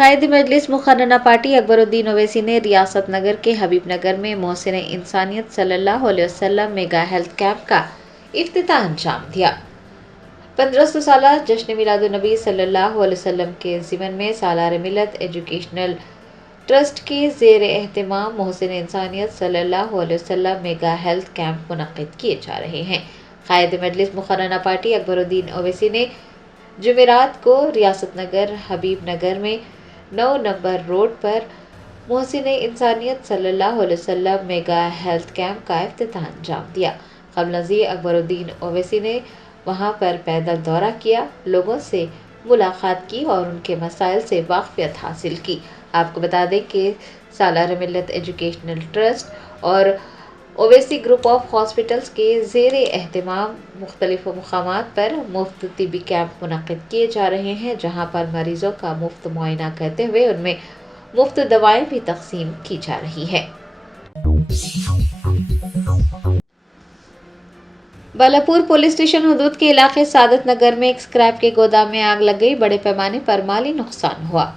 قائد مجلس مقننہ پارٹی اکبر الدین اویسی نے ریاست نگر کے حبیب نگر میں محسن انسانیت صلی اللہ علیہ وسلم میگا ہیلتھ کیمپ کا افتتاح انجام دیا۔ 1500 سالہ جشن میلاد النبی صلی اللہ علیہ وسلم کے ضمن میں سالار ملت ایجوکیشنل ٹرسٹ کے زیر اہتمام محسن انسانیت صلی اللہ علیہ وسلم میگا ہیلتھ کیمپ منعقد کیے جا رہے ہیں۔ قائد مجلس مقننہ پارٹی اکبر الدین اویسی نے جمعرات کو ریاست نگر حبیب نگر میں 9 نمبر روڈ پر محسن انسانیت صلی اللہ علیہ وسلم میگا ہیلتھ کیمپ کا افتتاح انجام دیا۔ قبل ازیں اکبر الدین اویسی نے وہاں پر پیدل دورہ کیا، لوگوں سے ملاقات کی اور ان کے مسائل سے واقفیت حاصل کی۔ آپ کو بتا دیں کہ سالار ملت ایجوکیشنل ٹرسٹ اور اویسی گروپ آف ہاسپٹلز کے زیر اہتمام مختلف مقامات پر مفت طبی کیمپ منعقد کیے جا رہے ہیں، جہاں پر مریضوں کا مفت معائنہ کرتے ہوئے ان میں مفت دوائیں بھی تقسیم کی جا رہی ہیں۔ بالاپور پولیس اسٹیشن حدود کے علاقے سعادت نگر میں ایک اسکریپ کے گودام میں آگ لگ گئی، بڑے پیمانے پر مالی نقصان ہوا۔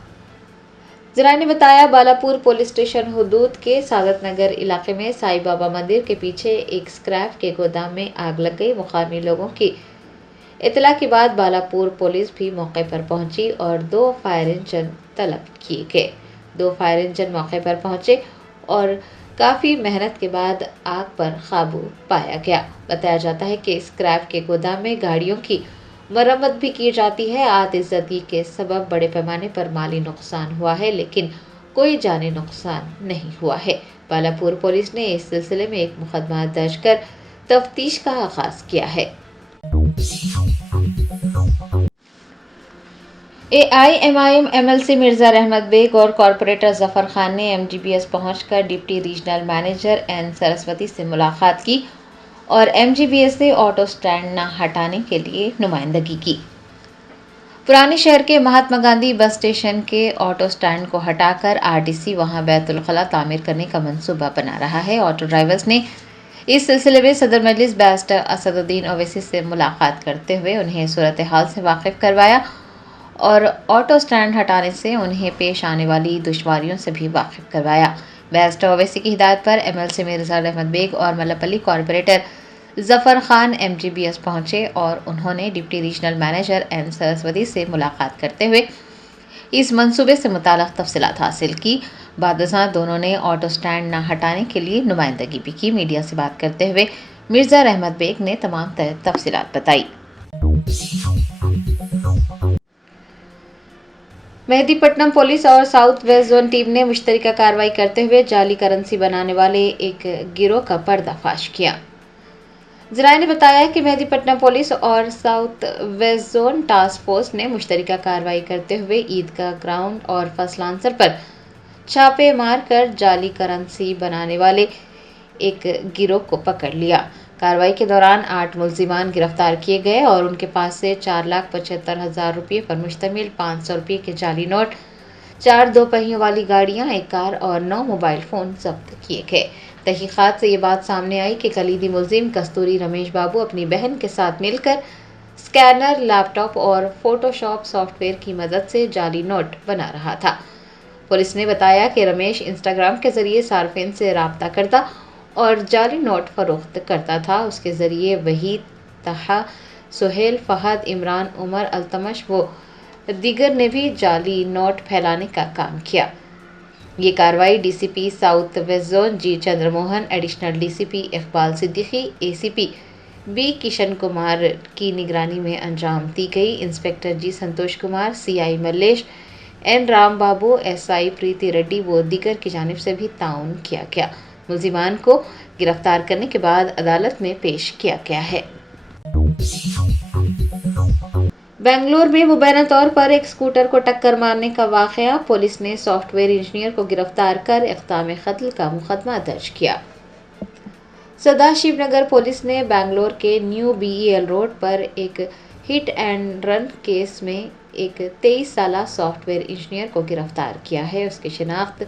ذرائع نے بتایا بالاپور پولیس اسٹیشن حدود کے سعادت نگر علاقے میں سائی بابا مندر کے پیچھے ایک اسکریپ کے گودام میں آگ لگ گئی۔ مقامی لوگوں کی اطلاع کے بعد بالاپور پولیس بھی موقع پر پہنچی اور 2 فائر انجن طلب کیے گئے۔ 2 فائر انجن موقع پر پہنچے اور کافی محنت کے بعد آگ پر قابو پایا گیا۔ بتایا جاتا ہے کہ اسکریپ کے گودام میں گاڑیوں کی مرمت بھی کی جاتی ہے۔ آتشزدگی کے سبب بڑے پیمانے پر مالی نقصان ہوا ہے، لیکن کوئی جانی نقصان نہیں ہوا ہے۔ بالاپور پولیس نے اس سلسلے میں ایک مقدمہ درج کر تفتیش کا آغاز کیا ہے۔ AIMIM MLC مرزا رحمت بیگ اور کارپوریٹر ظفر خان نے MGBS پہنچ کر deputy regional manager N Saraswati سے ملاقات کی اور MGBS سے آٹو سٹینڈ نہ ہٹانے کے لیے نمائندگی کی۔ پرانے شہر کے مہاتما گاندھی بس اسٹیشن کے آٹو سٹینڈ کو ہٹا کر RTC وہاں بیت الخلاء تعمیر کرنے کا منصوبہ بنا رہا ہے۔ آٹو ڈرائیورز نے اس سلسلے میں صدر مجلس بیرسٹر اسد الدین اویسی سے ملاقات کرتے ہوئے انہیں صورتحال سے واقف کروایا اور آٹو سٹینڈ ہٹانے سے انہیں پیش آنے والی دشواریوں سے بھی واقف کروایا۔ بیرسٹر اویسی کی ہدایت پر MLC مرزا رحمت بیگ اور ملپلی کارپوریٹر ظفر خان MGBS پہنچے اور انہوں نے deputy regional manager N Saraswati سے ملاقات کرتے ہوئے اس منصوبے سے متعلق تفصیلات حاصل کی۔ بعد ازاں دونوں نے آٹو سٹینڈ نہ ہٹانے کے لیے نمائندگی بھی کی۔ میڈیا سے بات کرتے ہوئے مرزا رحمت بیگ نے تمام تفصیلات بتائی۔ مہدی پٹنم پولیس اور ساؤتھ ویسٹ زون ٹیم نے مشترکہ کارروائی کرتے ہوئے جعلی کرنسی بنانے والے ایک گروہ کا پردہ فاش کیا۔ ذرائع نے بتایا کہ مہدی پٹنم پولیس اور south west zone task force نے مشترکہ کارروائی کرتے ہوئے عیدگاہ گراؤنڈ اور فصل عنصر پر چھاپے مار کر جعلی کرنسی بنانے والے ایک گروہ کو پکڑ لیا۔ کارروائی کے دوران 8 ملزمان گرفتار کیے گئے اور ان کے پاس سے 4,75,000 روپے پر مشتمل 500 روپے کے جعلی نوٹ، 4 2 پہیوں والی گاڑیاں، ایک کار اور 9 موبائل فون ضبط کیے گئے۔ تحقیقات سے یہ بات سامنے آئی کہ کلیدی ملزم کستوری رمیش بابو اپنی بہن کے ساتھ مل کر اسکینر، لیپ ٹاپ اور فوٹو شاپ سافٹ ویئر کی مدد سے جعلی نوٹ بنا رہا تھا۔ پولیس نے بتایا کہ رمیش انسٹاگرام کے ذریعے صارفین سے رابطہ کرتا اور جعلی نوٹ فروخت کرتا تھا۔ اس کے ذریعے وحید، طحا، سہیل، فہد، عمران، عمر، التمش و دیگر نے بھی جعلی نوٹ پھیلانے کا کام کیا۔ یہ کارروائی DCP south west zone G Chandra Mohan, additional DCP Iqbal Siddiqui, ACP B Kishan Kumar کی نگرانی میں انجام دی گئی۔ Inspector G Santosh Kumar, CI Mallesh, N Ram Babu, SI Preeti Reddy و دیگر کی جانب سے بھی تعاون کیا گیا۔ ملزمان کو گرفتار کرنے کے بعد عدالت میں پیش کیا گیا ہے۔ بنگلور میں مبینہ طور پر ایک اسکوٹر کو ٹکر مارنے کا واقعہ، پولیس نے سافٹ ویئر انجینئر کو گرفتار کر اقدام قتل کا مقدمہ درج کیا۔ سدا شیو نگر پولیس نے بنگلور کے نیو BEL روڈ پر ایک ہٹ اینڈ رن کیس میں ایک 23 سالہ سافٹ ویئر انجینئر کو گرفتار کیا ہے۔ اس کی شناخت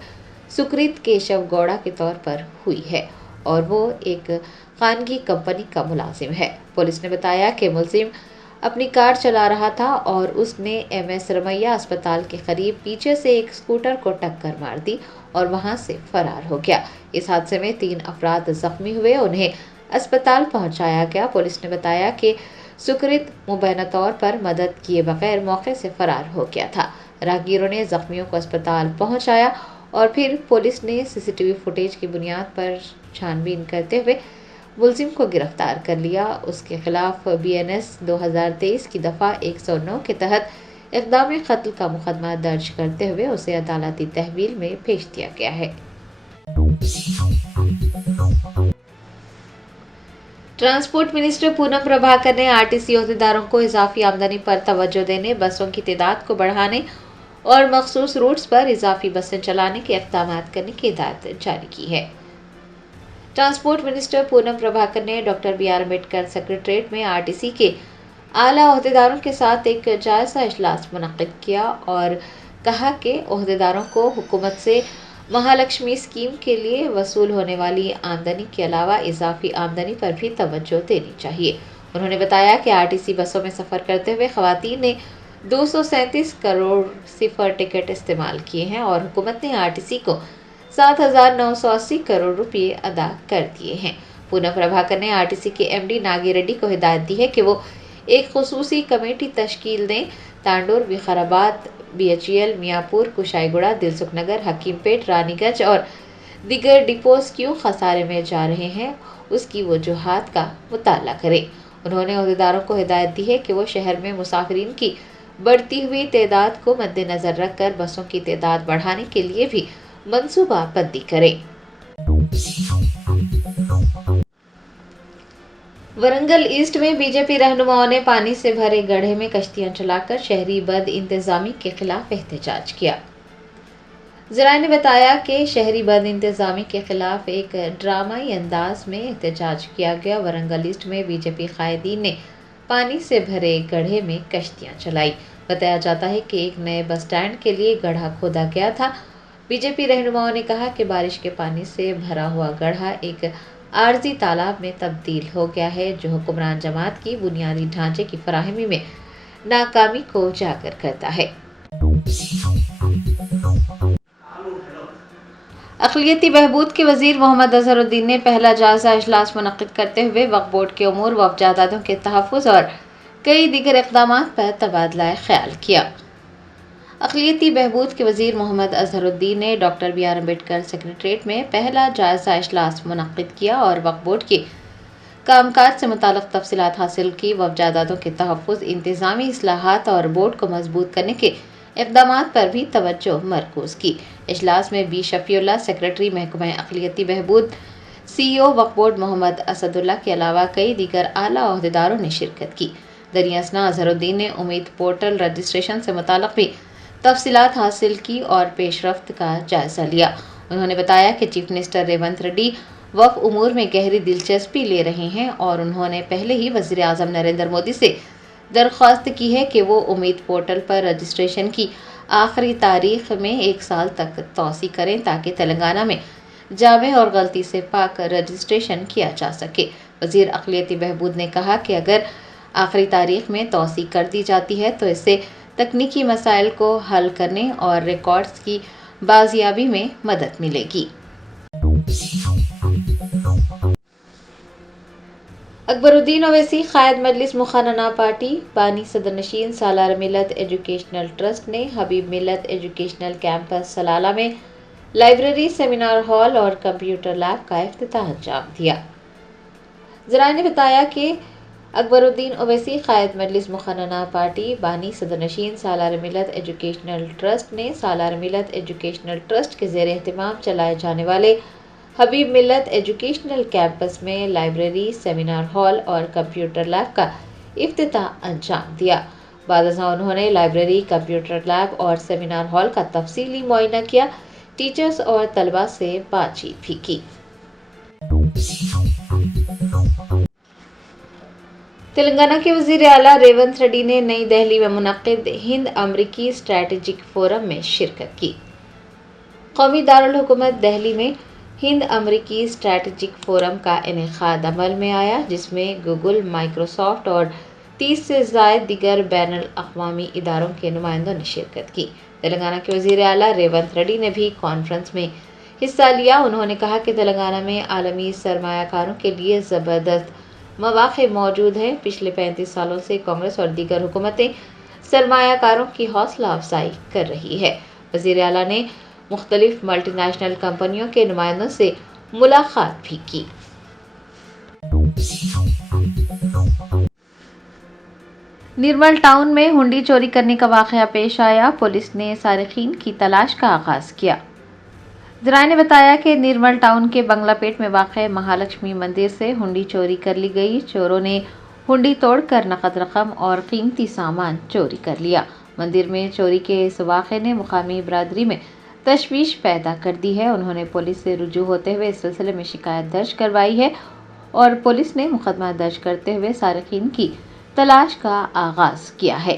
سکریت کیشو گوڑا کے طور پر ہوئی ہے اور وہ ایک خانگی کمپنی کا ملازم ہے۔ پولیس نے بتایا کہ ملزم اپنی کار چلا رہا تھا اور اس نے ایم ایس رمیا اسپتال کے قریب پیچھے سے ایک اسکوٹر کو ٹکر مار دی اور وہاں سے فرار ہو گیا۔ اس حادثے میں 3 افراد زخمی ہوئے، انہیں اسپتال پہنچایا گیا۔ پولیس نے بتایا کہ سکرت مبینہ طور پر مدد کیے بغیر موقع سے فرار ہو گیا تھا۔ راہگیروں نے زخمیوں کو اسپتال پہنچایا اور پھر پولیس نے سی سی ٹی وی فوٹیج کی بنیاد پر چھان بین کرتے ہوئے ملزم کو گرفتار کر لیا۔ اس کے خلاف BNS 2023 کی دفعہ 109 کے تحت اقدام قتل کا مقدمہ درج کرتے ہوئے اسے عدالتی تحویل میں بھیج دیا گیا ہے۔ ٹرانسپورٹ منسٹر پونم پربھاکر نے RTC عہدیداروں کو اضافی آمدنی پر توجہ دینے، بسوں کی تعداد کو بڑھانے اور مخصوص روٹس پر اضافی بسیں چلانے کے اقدامات کرنے کی ہدایت جاری کی ہے۔ ٹرانسپورٹ منسٹر پونم پربھاکر نے ڈاکٹر BR امبیڈکر سکریٹریٹ میں RTC کے اعلیٰ عہدیداروں کے ساتھ ایک جائزہ اجلاس منعقد کیا اور کہا کہ عہدیداروں کو حکومت سے مہالکشمی اسکیم کے لیے وصول ہونے والی آمدنی کے علاوہ اضافی آمدنی پر بھی توجہ دینی چاہیے۔ انہوں نے بتایا کہ RTC بسوں میں سفر کرتے ہوئے خواتین نے 237 کروڑ صفر ٹکٹ استعمال کیے ہیں اور حکومت نے RTC کو 7,980 کروڑ روپے ادا کر دیے ہیں۔ پونم پربھاکر نے RTC کے MD ناگی ریڈی کو ہدایت دی ہے کہ وہ ایک خصوصی کمیٹی تشکیل دیں۔ تانڈور، وقارآباد، BHEL، میاں پور، کشائی گوڑہ، دلسکھ نگر، حکیم پیٹ، رانی گنج اور دیگر ڈپوز کیوں خسارے میں جا رہے ہیں، اس کی وجوہات کا مطالعہ کریں۔ انہوں نے عہدیداروں کو ہدایت دی ہے کہ وہ شہر میں مسافرین کی بڑھتی ہوئی تعداد کو مد نظر رکھ کر بسوں کی تعداد بڑھانے کے لیے بھی منصوبہ بندی کریں۔ ورنگل ایسٹ میں BJP رہنماؤں نے پانی سے بھرے گڑھے میں کشتیاں چلا کر شہری بد انتظامی کے خلاف احتجاج کیا۔ ذرائع نے بتایا کہ شہری بد انتظامی کے خلاف ایک ڈرامائی انداز میں احتجاج کیا گیا۔ ورنگل ایسٹ میں BJP قائدین نے پانی سے بھرے گڑھے میں کشتیاں چلائی۔ بتایا جاتا ہے کہ ایک نئے بس اسٹینڈ کے لیے گڑھا کھودا گیا تھا۔ BJP رہنماؤں نے کہا کہ بارش کے پانی سے بھرا ہوا گڑھا ایک عارضی تالاب میں تبدیل ہو گیا ہے، جو حکمران جماعت کی بنیادی ڈھانچے کی فراہمی میں ناکامی کو اجاگر کرتا ہے۔ اقلیتی بہبود کے وزیر محمد اظہر الدین نے پہلا جائزہ اجلاس منعقد کرتے ہوئے وقف بورڈ کے امور، وقف جائیدادوں کے تحفظ اور کئی دیگر اقدامات پر تبادلہ خیال کیا۔ اقلیتی بہبود کے وزیر محمد اظہر الدین نے ڈاکٹر BR امبیڈکر سکریٹریٹ میں پہلا جائزہ اجلاس منعقد کیا اور وقف بورڈ کے کام کاج سے متعلق تفصیلات حاصل کی۔ وقف جائیدادوں کے تحفظ، انتظامی اصلاحات اور بورڈ کو مضبوط کرنے کے اقدامات پر بھی توجہ مرکوز کی۔ اجلاس میں B شفیع اللہ، سیکریٹری محکمہ اقلیتی بہبود، CEO وقف بورڈ محمد اسد اللہ کے علاوہ کئی دیگر اعلیٰ عہدیداروں نے شرکت کی۔ دریں اثنا اظہر الدین نے امید پورٹل رجسٹریشن سے متعلق بھی تفصیلات حاصل کی اور پیش رفت کا جائزہ لیا۔ انہوں نے بتایا کہ چیف منسٹر ریونت ریڈی وقف امور میں گہری دلچسپی لے رہے ہیں اور انہوں نے پہلے ہی وزیر اعظم نریندر مودی سے درخواست کی ہے کہ وہ امید پورٹل پر رجسٹریشن کی آخری تاریخ میں 1 سال تک توسیع کریں تاکہ تلنگانہ میں جامع اور غلطی سے پاک رجسٹریشن کیا جا سکے۔ وزیر اقلیتی بہبود نے کہا کہ اگر آخری تاریخ میں توسیع کر دی جاتی ہے تو اس سے تکنیکی مسائل کو حل کرنے اور ریکارڈز کی بازیابی میں مدد ملے گی۔ اکبر الدین اویسی قائد مجلس مقننہ پارٹی بانی صدر نشین سالار ملت ایجوکیشنل ٹرسٹ نے حبیب ملت ایجوکیشنل کیمپس سلالہ میں لائبریری، سیمینار ہال اور کمپیوٹر لیب کا افتتاح انجام دیا۔ ذرائع نے بتایا کہ اکبر الدین اویسی قائد مجلس مقننہ پارٹی بانی صدر نشین سالار ملت ایجوکیشنل ٹرسٹ نے سالار ملت ایجوکیشنل ٹرسٹ کے زیر اہتمام چلائے جانے والے حبیب ملت ایجوکیشنل کیمپس میں لائبریری، سیمینار ہال اور کمپیوٹر لیب کا افتتاح انجام دیا۔ بعد ازاں انہوں نے لائبریری، کمپیوٹر لیب اور سیمینار ہال کا تفصیلی معائنہ کیا، ٹیچرز اور طلباء سے بات چیت بھی کی۔ تلنگانہ کے وزیر اعلیٰ ریونت ریڈی نے نئی دہلی میں منعقد ہند امریکی اسٹریٹجک فورم میں شرکت کی۔ قومی دارالحکومت دہلی میں ہند امریکی اسٹریٹجک فورم کا انعقاد عمل میں آیا، جس میں گوگل، مائیکروسافٹ اور 30 سے زائد دیگر بین الاقوامی اداروں کے نمائندوں نے شرکت کی۔ تلنگانہ کے وزیر اعلیٰ ریونت ریڈی نے بھی کانفرنس میں حصہ لیا۔ انہوں نے کہا کہ تلنگانہ میں عالمی سرمایہ کاروں کے لیے زبردست مواقع موجود ہیں۔ پچھلے 35 سالوں سے کانگریس اور دیگر حکومتیں سرمایہ کاروں کی حوصلہ افزائی کر رہی ہے۔ وزیر اعلیٰ نے مختلف ملٹی نیشنل کمپنیوں کے نمائندوں سے ملاقات بھی کی۔ نرمل ٹاؤن میں ہنڈی چوری کرنے کا واقعہ پیش آیا، پولیس نے سارقین کی تلاش کا آغاز کیا۔ ذرائع نے بتایا کہ نرمل ٹاؤن کے بنگلہ پیٹ میں واقع مہالکشمی مندر سے ہنڈی چوری کر لی گئی۔ چوروں نے ہنڈی توڑ کر نقد رقم اور قیمتی سامان چوری کر لیا۔ مندر میں چوری کے اس واقعے نے مقامی برادری میں تشویش پیدا کر دی ہے۔ انہوں نے پولیس سے رجوع ہوتے ہوئے اس سلسلے میں شکایت درج کروائی ہے اور پولیس نے مقدمہ درج کرتے ہوئے سارقین کی تلاش کا آغاز کیا ہے۔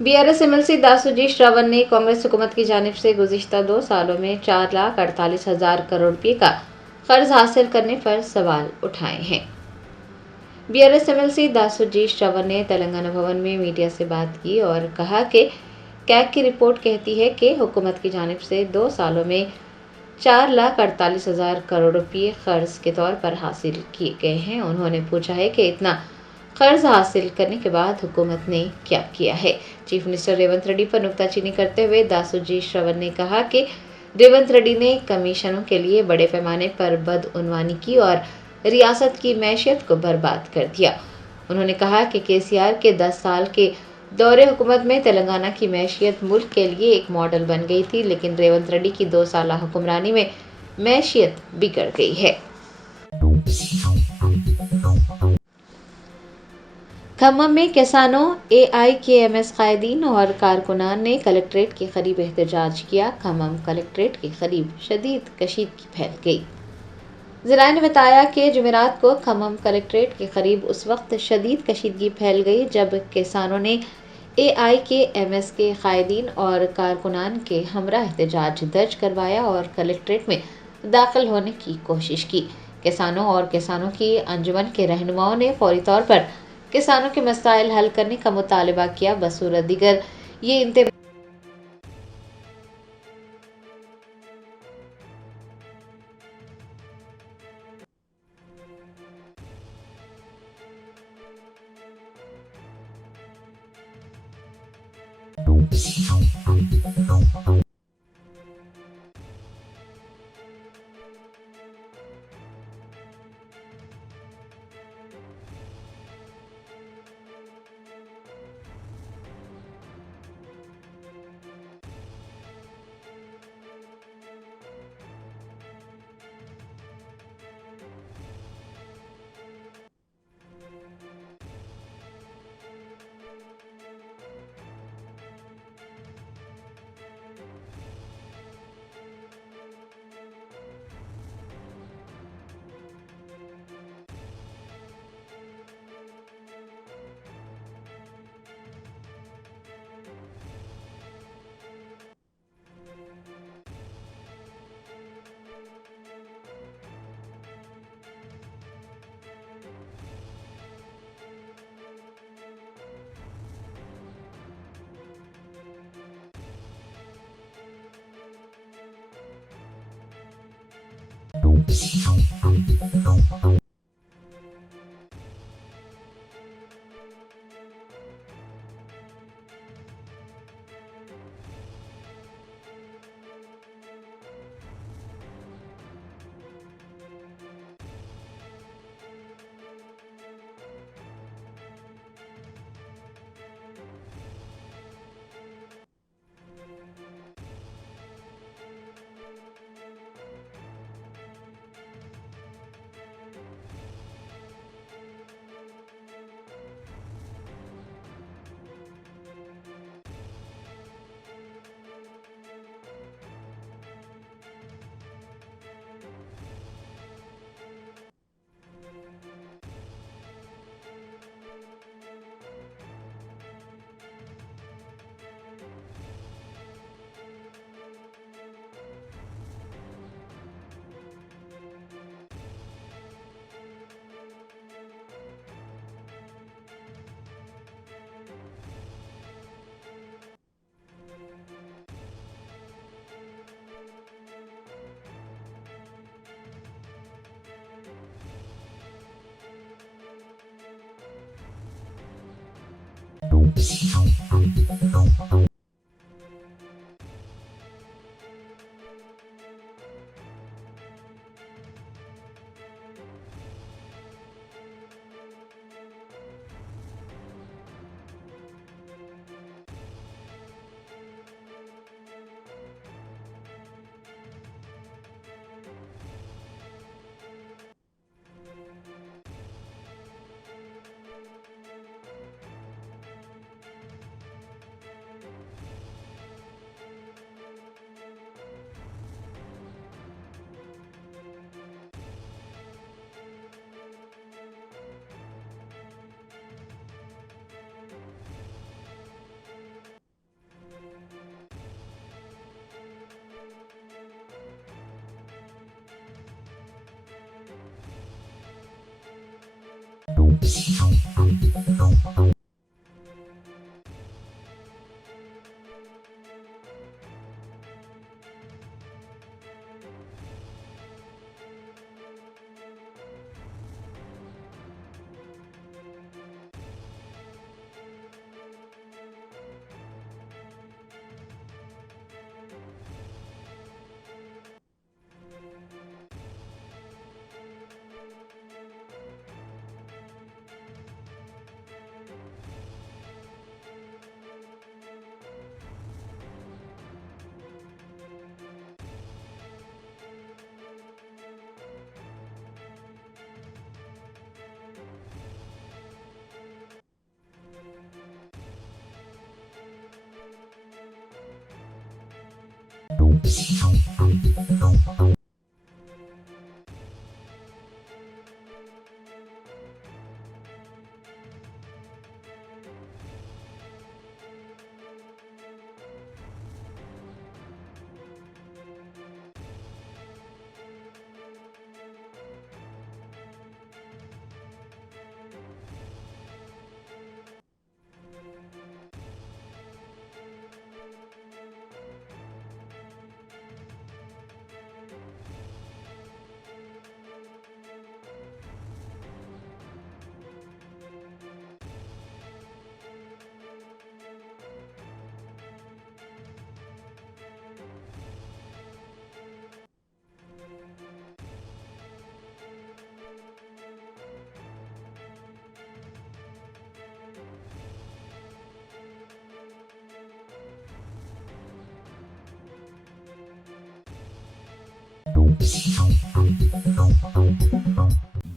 BRS-MLC داسوجی شرون نے کانگریس حکومت کی جانب سے گزشتہ 2 سالوں میں 4,48,000 کروڑ روپے کا قرض حاصل کرنے پر سوال اٹھائے ہیں۔ BRS-MLC داسوجی شرون نے تلنگانہ بھون میں میڈیا سے بات کی اور کہا کہ کیگ کی رپورٹ کہتی ہے کہ حکومت کی جانب سے 2 سالوں میں 4,48,000 کروڑ روپے قرض کے طور پر حاصل کیے گئے ہیں۔ انہوں نے پوچھا ہے کہ اتنا قرض حاصل کرنے کے بعد حکومت نے کیا کیا ہے۔ چیف منسٹر ریونت ریڈی پر نکتہ چینی کرتے ہوئے داسوجی شرون نے کہا کہ ریونت ریڈی نے کمیشنوں کے لیے بڑے پیمانے پر بدعنوانی کی اور ریاست کی معیشت کو برباد کر دیا۔ انہوں نے کہا کہ KCR کے 10 سال کے دور حکومت میں تلنگانہ کی معیشت ملک کے لیے ایک ماڈل بن گئی تھی، لیکن ریونت ریڈی کی 2 سالہ حکمرانی میں معیشت بگڑ گئی ہے۔ کھمم میں کسانوں، AIKMS قائدین اور کارکنان نے کلکٹریٹ کے قریب احتجاج کیا۔ کھمم کلکٹریٹ کے قریب شدید کشیدگی پھیل گئی۔ ذرائع نے بتایا کہ جمعرات کو کھمم کلکٹریٹ کے قریب اس وقت شدید کشیدگی پھیل گئی جب کسانوں نے AIKMS کے قائدین اور کارکنان کے ہمراہ احتجاج درج کروایا اور کلکٹریٹ میں داخل ہونے کی کوشش کی۔ کسانوں اور کسانوں کی انجمن کے رہنماؤں نے فوری طور پر کسانوں کے مسائل حل کرنے کا مطالبہ کیا۔ بصورت دیگر یہ انتباہ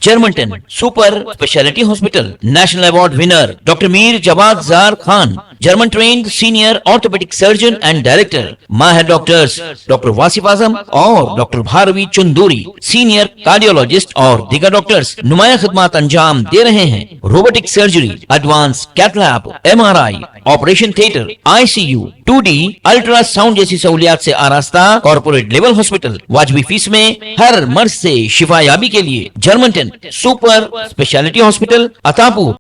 German ten super speciality hospital national award winner doctor Mir Jawad Zar Khan, German trained senior orthopaedic surgeon and director, माहिर डॉक्टर्स डॉक्टर वासिफ आजम और doctor Bharavi Chanduri, senior cardiologist और दीगर डॉक्टर्स नुमाया खिदमत अंजाम दे रहे हैं। Robotic surgery, advance cath lab, MRI, operation theatre, ICU, 2D ultrasound जैसी सहूलियात से आरास्ता कॉर्पोरेट लेवल हॉस्पिटल, वाजबी फीस में हर मर्ज से शिफायाबी के लिए Germanton super speciality hospital Attapur.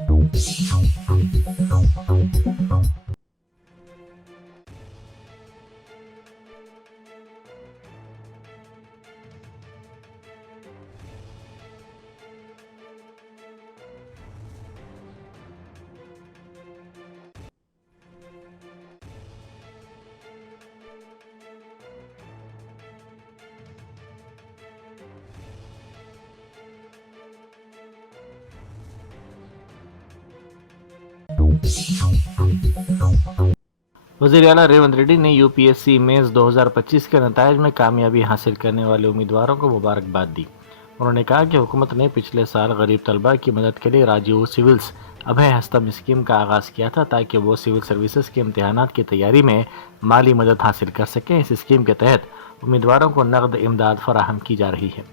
वज़ीर आला रेवंत रेड्डी ने यूपीएससी मेंस 2025 के नताइज में कामयाबी हासिल करने वाले उम्मीदवारों को मुबारकबाद दी। उन्होंने कहा कि हुकूमत ने पिछले साल गरीब तलबा की मदद के लिए राजीव सिविल्स अभय हस्तम स्कीम का आगाज़ किया था ताकि वो सिविल सर्विसेज के इम्तहानात की तैयारी में माली मदद हासिल कर सकें। इस स्कीम के तहत उम्मीदवारों को नकद इमदाद फराहम की जा रही है।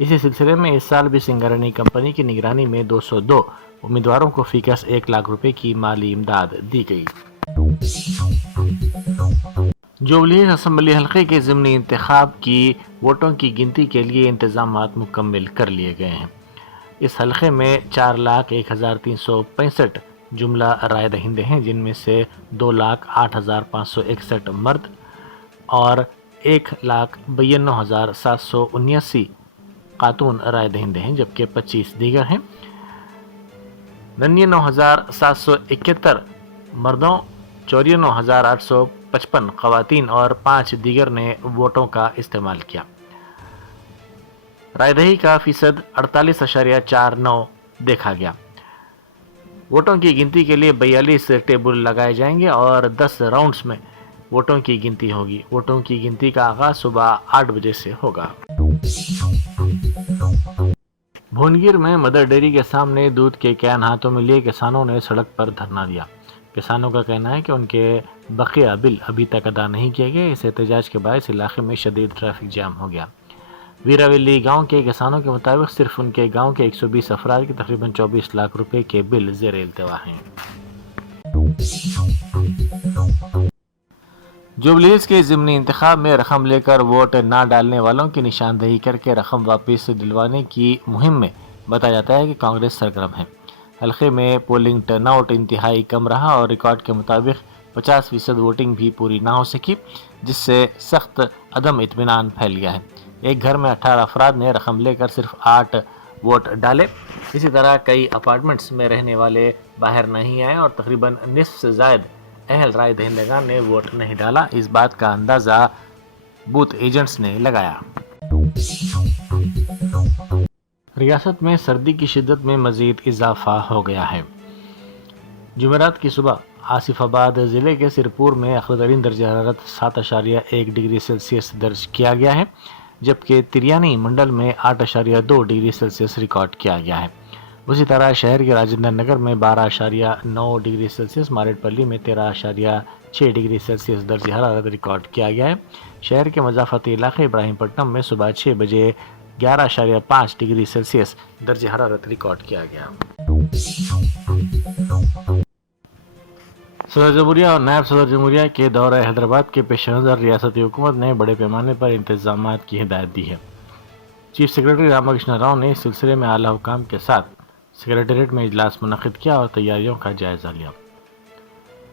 इसी सिलसिले में इस साल भी सिंगारनी कंपनी की निगरानी में 202 उम्मीदवारों को फीकस 1 लाख रुपए की माली इमदाद दी गई। जुबली असम्बली हल्के के ज़िमनी इंतखाब की वोटों की गिनती के लिए इंतजामात मुकम्मल कर लिए गए हैं। इस हल्के में 4,01,365 जुमला राय दहिंदे हैं, जिनमें से 2,08,561 मर्द और 1,92,779 खातून राय दहिंदे हैं, जबकि 25 दीगर हैं। 99,771 मर्दों 54,855, खवातीन और 5 दीगर ने वोटों का इस्तेमाल किया। रायदही का फीसद 48.49 देखा गया। वोटों की गिनती के लिए 42 टेबल लगाए जाएंगे और 10 राउंड्स में वोटों की गिनती होगी। वोटों की गिनती का आगाज सुबह 8 बजे से होगा। भुवनगिर में मदर डेयरी के सामने दूध के कैन हाथों में लिए किसानों ने सड़क पर धरना दिया। किसानों का कहना है कि उनके बकाया बिल अभी तक अदा नहीं किए गए। इस एहतजाज के बायस इलाके में शदीद ट्रैफिक जाम हो गया। वीरावली गांव के किसानों के मुताबिक सिर्फ उनके गांव के 120 अफराद के तकरीबन 24 लाख रुपए के बिल ज़ेर इल्तवा हैं। जुबलीहिल्स के ज़िमनी इंतखाब में रकम लेकर वोट ना डालने वालों की निशानदेही करके रकम वापस दिलवाने की मुहिम में बताया जाता है कि कांग्रेस सरगर्म है। हल्के में पोलिंग टर्नआउट इंतहाई कम रहा और रिकॉर्ड के मुताबिक 50% वोटिंग भी पूरी ना हो सकी, जिससे सख्त अदम इत्मीनान फैल गया है। एक घर में 18 अफराद ने रकम लेकर सिर्फ 8 वोट डाले। इसी तरह कई अपार्टमेंट्स में रहने वाले बाहर नहीं आए और तकरीबन निस्फ से ज़ायद अहल राय दहिंदगान ने वोट नहीं डाला। इस बात का अंदाज़ा बूथ एजेंट्स ने लगाया। रियासत में सर्दी की शिद्दत में मज़ीद इजाफा हो गया है। जुमेरात की सुबह आसिफाबाद ज़िले के सिरपुर में अखरतरीन दर्जा हरारत 7.1 डिग्री सेल्सियस दर्ज किया गया है, जबकि तिरियानी मंडल में 8.2 डिग्री सेल्सियस रिकॉर्ड किया गया है। उसी तरह शहर के राजेंद्र नगर में 12.9 डिग्री सेल्सियस, मारेडपल्ली में 13.6 डिग्री सेल्सियस दर्ज हरारत रिकॉर्ड किया गया है। शहर के मजाफती इलाके इब्राहिमपट्टनम में सुबह 6 बजे 11.5 डिग्री सेल्सियस दर्ज हरारत रिकॉर्ड किया गया। सदर जमहूरिया और नायब सदर जमहूरिया के दौरे हैदराबाद के पेश नज़र रियासती हुकूमत ने बड़े पैमाने पर इंतजाम की हिदायत दी है। चीफ सेक्रेटरी रामकृष्ण राव ने इस सिलसिले में आला हुकाम के साथ सेक्रेटेरिएट में इजलास मुनक़िद किया और तैयारियों का जायज़ा लिया।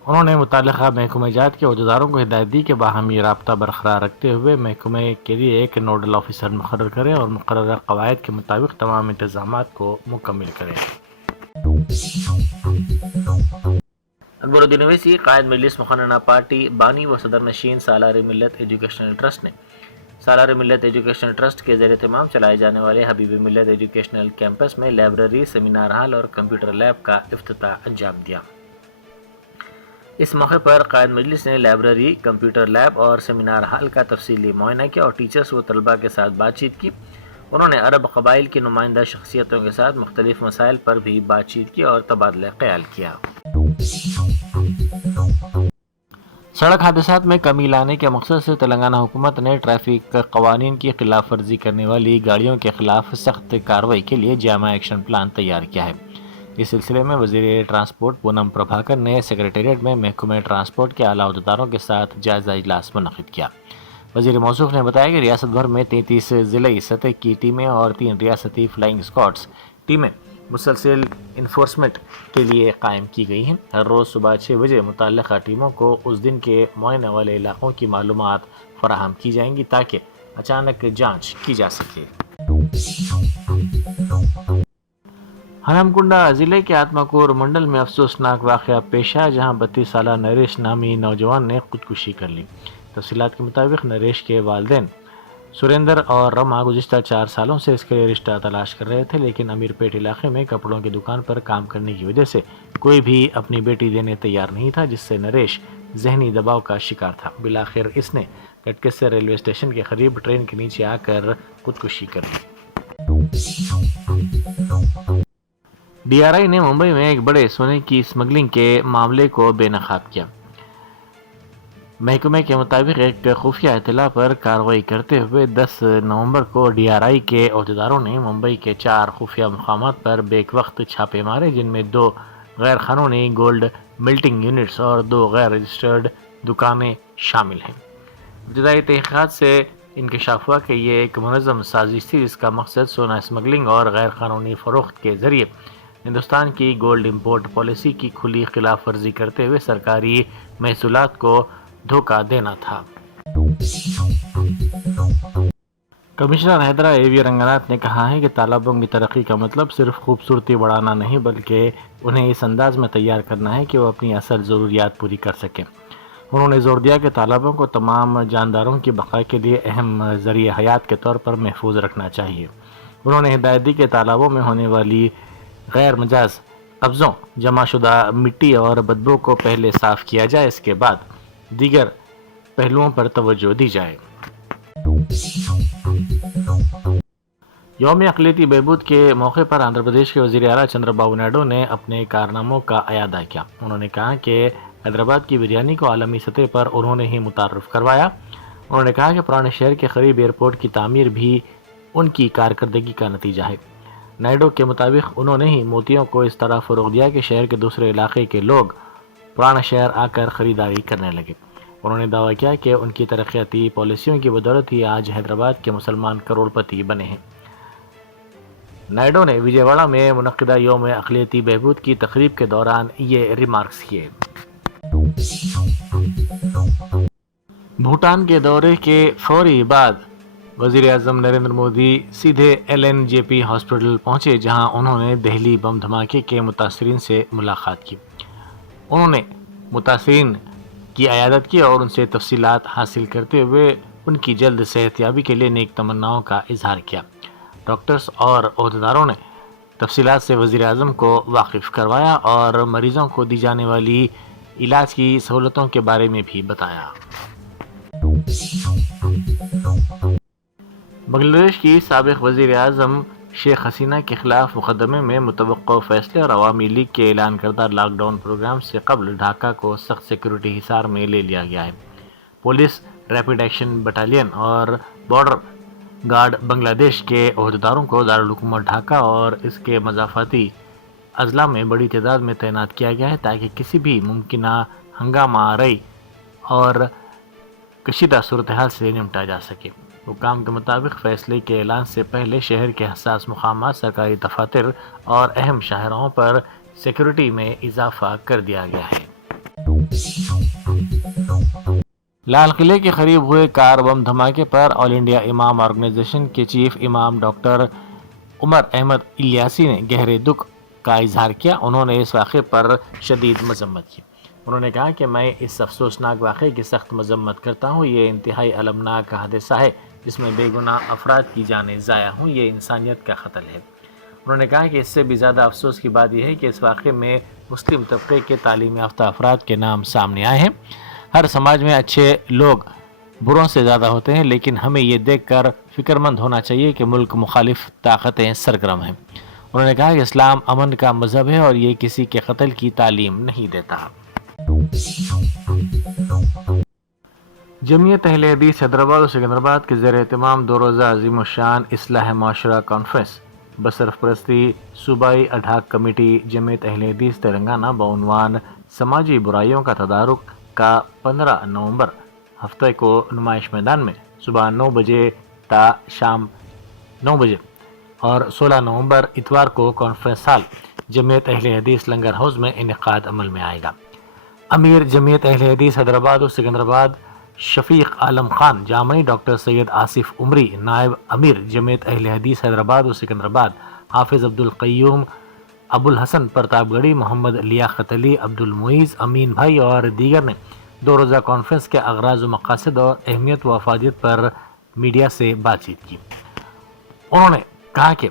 उन्होंने मुतल्लिक़ा महकमे जात के अहदेदारों को हिदायत दी कि बाहमी राब्ता बरकरार रखते हुए महकमे के लिए एक नोडल ऑफिसर मुक़र्रर करें और मुक़र्ररा क़वायद के मुताबिक तमाम इंतजामात को मुकम्मल करें। अकबरुद्दीन ओवैसी कायद मजलिस मुक़र्ररा पार्टी बानी व सदर नशीन सालार मिल्लत एजुकेशनल ट्रस्ट ने सालार मिल्लत एजुकेशनल ट्रस्ट के ज़ेर एहतमाम चलाए जाने वाले हबीब मिल्लत एजुकेशनल कैंपस में लाइब्रेरी, सेमिनार हॉल और कंप्यूटर लैब का इफ्तिताह अंजाम दिया। इस मौके पर कायद मजलिस ने लाइब्रेरी, कंप्यूटर लैब और सेमिनार हॉल का तफसीली मुआयना किया और टीचर्स व तलबा के साथ बातचीत की। उन्होंने अरब कबाइल की नुमाइंदा शख्सियतों के साथ मुख्तलिफ मसाइल पर भी बातचीत की और तबादला ख्याल किया। सड़क हादसात में कमी लाने के मकसद से तेलंगाना हुकूमत ने ट्रैफिक कवानीन की खिलाफ वर्जी करने वाली गाड़ियों के खिलाफ सख्त कार्रवाई के लिए जामा एक्शन प्लान तैयार किया है। इस सिलसिले में वज़ीर ट्रांसपोर्ट पूनम प्रभाकर ने सेक्रेटेरिएट में महकमे ट्रांसपोर्ट के आला अहदेदारों के साथ जायज़ा इजलास मुनक़िद किया। वज़ीर मौसूफ ने बताया कि रियासत भर में 33 ज़िले सतह की टीमें और 3 रियासती फ्लाइंग स्क्वाड्स टीमें मुसलसल इन्फोर्समेंट के लिए कायम की गई हैं। हर रोज़ सुबह 6 बजे मुतल्लिक़ा टीमों को उस दिन के मुआयना वाले इलाक़ों की मालूमात फराहम की जाएंगी ताकि अचानक जांच की जा सके। हनमकुंडा ज़िले के आत्माकूर मंडल में अफसोसनाक वाक़या पेश आया, जहाँ 32 साला नरेश नामी नौजवान ने खुदकुशी कर ली। तफसीलात के मुताबिक नरेश के वालिदैन सुरेंद्र और रमा गुज़िश्ता 4 सालों से इसके लिए रिश्ता तलाश कर रहे थे, लेकिन अमीरपेट इलाके में कपड़ों की दुकान पर काम करने की वजह से कोई भी अपनी बेटी देने तैयार नहीं था, जिससे नरेश जहनी दबाव का शिकार था। बिलाखिर इसने कटकेसर रेलवे स्टेशन के करीब ट्रेन के नीचे आकर खुदकुशी कर ली। DRI ने मुंबई में एक बड़े सोने की स्मगलिंग के मामले को बेनकाब किया। महकमे के मुताबिक एक खुफिया इत्तला पर कार्रवाई करते हुए 10 नवंबर को DRI के अहदेदारों ने मुंबई के 4 खुफिया मुकामात पर बेक वक्त छापे मारे, जिनमें 2 गैर कानूनी गोल्ड मेल्टिंग यूनिट्स और 2 गैर रजिस्टर्ड दुकानें शामिल हैं। इब्तदाई तहक़ीक़ात से इंकशाफ हुआ कि ये एक मुनज़्ज़म साजिश थी, जिसका मकसद सोना स्मगलिंग और गैर कानूनी फ़रोख्त के ज़रिए हिंदुस्तान की गोल्ड इम्पोर्ट पॉलिसी की खुली खिलाफ वर्जी करते हुए सरकारी महसूलात को धोखा देना था। कमिश्नर हैदरा एवी रंगनाथ ने कहा है कि तालाबों की तरक्की का मतलब सिर्फ खूबसूरती बढ़ाना नहीं बल्कि उन्हें इस अंदाज में तैयार करना है कि वो अपनी असल ज़रूरियात पूरी कर सकें। उन्होंने जोर दिया कि तालाबों को तमाम जानदारों की बका के लिए अहम ज़रिए हयात के तौर पर महफूज रखना चाहिए। उन्होंने हिदायत दी कि तालाबों में होने वाली गैर मजाज कब्ज़ों, जमाशुदा मिट्टी और बदबू को पहले साफ़ किया जाए, इसके बाद दीगर पहलुओं पर तवज्जो दी जाए। यौम अक़लियती बहबूद के मौके पर आंध्र प्रदेश के वज़ीर आला चंद्रबाबू नायडू ने अपने कारनामों का अयादा किया। उन्होंने कहा कि हैदराबाद की बिरयानी को आलमी सतह पर उन्होंने ही मुतारफ़ करवाया। उन्होंने कहा कि पुराने शहर के करीब एयरपोर्ट की तामीर भी उनकी कारकर्दगी का नतीजा है। नायडू के मुताबिक उन्होंने ही मोतियों को इस तरह फ़रोग़ दिया कि शहर के दूसरे इलाके के लोग पुराना शहर आकर ख़रीदारी करने लगे। उन्होंने दावा किया कि उनकी तरक्याती पॉलिसियों की बदौलत ही आज हैदराबाद के मुसलमान करोड़पति बने हैं। नायडू ने विजयवाड़ा में मुनक़िदा यौम अक़लियती बहबूद की तक़रीब के दौरान ये रिमार्क्स किए। भूटान के दौरे के फौरी बाद वज़ीर आज़म नरेंद्र मोदी सीधे LNJP हॉस्पिटल पहुंचे, जहां उन्होंने दिल्ली बम धमाके के मुतासरीन से मुलाकात की। उन्होंने मुतासरीन की अयादत की और उनसे तफसीलात हासिल करते हुए उनकी जल्द सेहतयाबी के लिए नेक तमन्नाओं का इजहार किया। डॉक्टर्स और अहदेदारों ने तफसीलात से वज़ीर आज़म को वाकिफ़ करवाया और मरीज़ों को दी जाने वाली इलाज की सहूलतों के बारे में भी बताया। बांग्लादेश की साबिक़ वज़ीर आज़म शेख हसीना के ख़िलाफ़ मुक़दमे में मुतवक्को फ़ैसले और अवामी लीग के ऐलान करदा लॉकडाउन प्रोग्राम से कबल ढाका को सख्त सिक्योरिटी हिसार में ले लिया गया है। पुलिस, रैपिड एक्शन बटालियन और बॉर्डर गार्ड बांग्लादेश के अहदेदारों को दारुल हुकूमत ढाका और इसके मज़ाफ़ाती अज़ला में बड़ी तादाद में तैनात किया गया है, ताकि किसी भी मुमकिना हंगामा आरई और कशीदा सूरत हाल से निपटा जा सके। हुकाम के मुताबिक फ़ैसले के ऐलान से पहले शहर के हसास मुकामात, सरकारी दफातर और अहम शाहराहों पर सिक्योरिटी में इजाफा कर दिया गया है। लाल किले के करीब हुए कार बम धमाके पर ऑल इंडिया इमाम ऑर्गेनाइजेशन के चीफ इमाम डॉक्टर उमर अहमद इलियासी ने गहरे दुख का इजहार किया। उन्होंने इस वाक़े पर शदीद मजम्मत की। उन्होंने कहा कि मैं इस अफसोसनाक वाक़े की सख्त मजम्मत करता हूँ। ये इंतहाई अलमनाक हादसा है जिसमें बेगुनाह अफराद की जानें ज़ाया हुई। ये इंसानियत का क़त्ल है। उन्होंने कहा कि इससे भी ज़्यादा अफसोस की बात यह है कि इस वाक़े में मुस्लिम तबके के तालीम याफ्ता अफराद के नाम सामने आए हैं। हर समाज में अच्छे लोग बुरों से ज़्यादा होते हैं, लेकिन हमें ये देखकर फ़िक्रमंद होना चाहिए कि मुल्क मुखालिफ ताकतें सरगर्म हैं। उन्होंने कहा कि इस्लाम अमन का मज़हब है और ये किसी के कत्ल की तालीम नहीं देता। जमीयत अहले हदीस हैदराबाद और सिकंदराबाद के ज़ेर एहतमाम 2 रोज़ा अज़ीम शान इस्लाह माशरा कॉन्फ्रेंस बसरफ़रस्ती सूबाई अडहाक कमेटी जमीयत अहले हदीस तेलंगाना बउनवान समाजी बुराइयों का तदारुक का 15 नवंबर हफ्ते को नुमाइश मैदान में सुबह 9 बजे ता शाम 9 बजे और 16 नवंबर इतवार को कॉन्फ्रेंस हाल जमीयत अहले हदीस लंगर हाउस में इनेकाद अमल में आएगा। अमीर जमीयत अहले हदीस हैदराबाद और सिकंदराबाद शफीक आलम खान जामनी, डॉक्टर सैयद आसिफ उमरी नायब अमीर जमीयत अहले हदीस हैदराबाद और सिकंदराबाद, हाफिज़ अब्दुल क़य्यूम, अबुल हसन प्रतापगढ़ी, मोहम्मद लियाकत अली, अब्दुल मुईज़, अमीन भाई और दीगर ने 2 रोज़ा कॉन्फ्रेंस के अगराज़ व मक़ासद और अहमियत व अफादियत पर मीडिया से बातचीत की। उन्होंने कहा कि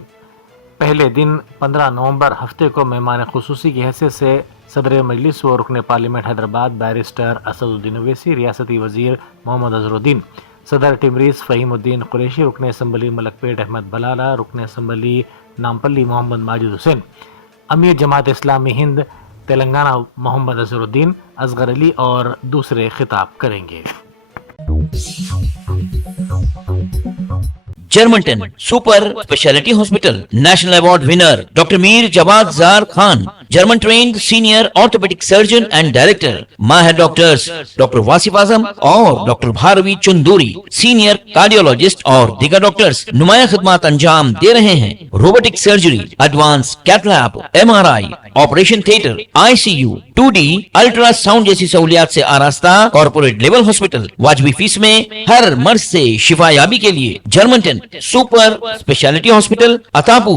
पहले दिन 15 नवंबर हफ्ते को मेहमान ख़ुसूसी की हैसियत से सदर मजलिस व रुकन पार्लियामेंट हैदराबाद बैरिस्टर असदुद्दीन ओवैसी, रियासती वज़ीर मोहम्मद अज़हरुद्दीन, सदर टिमरीज़ फ़हीमुद्दीन कुरैशी, रुकन असम्बली मलकपेट अहमद बलाला, रुकन असम्बली नामपल्ली मोहम्मद माजिद हुसैन, अमीर जमात इस्लामी हिंद तेलंगाना मोहम्मद अज़हरुद्दीन, असगर अली और दूसरे खिताब करेंगे। German 10 super speciality hospital, national award winner doctor Mir Jawad Zar Khan, German trained senior orthopaedic surgeon and director, माहिर डॉक्टर्स डॉक्टर वासिफ आजम और doctor Bharavi Chunduri, senior cardiologist और दीगर डॉक्टर्स नुमाया खिदमत अंजाम दे रहे हैं। Robotic surgery, advance cath lab, MRI, operation theatre, ICU, 2D ultrasound जैसी सहूलियात से आरास्ता कॉर्पोरेट लेवल हॉस्पिटल। वाजबी फीस में हर मर्ज से शिफायाबी के लिए German 10 super speciality hospital, Attapur,